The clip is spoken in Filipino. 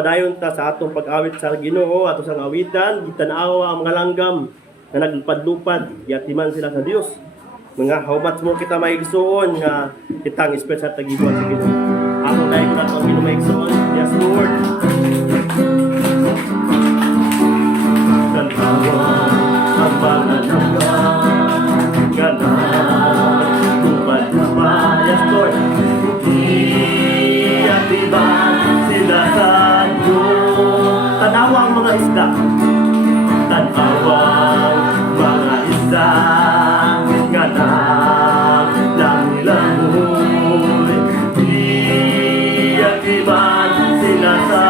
Dayon ta sa atong pag-awit sa Ginoo ato sang awitan, gitanawa ang mga langgam na nagpadlupad, giatiman sila sa Dios. Mga haumat mo kita maigsuon nga kitang espesya sa tagibuan sa Ginoo. Ako dahil ko na ito ang Ginoo maigsuon. Yes, Lord. Kantawa ang mga langgam, ganang lupad na ba? Yes, Lord. Giatiman sila sa tanawa ang mga isda. Tanawa ang mga isda. Ganang langoy. Giatiman sila sa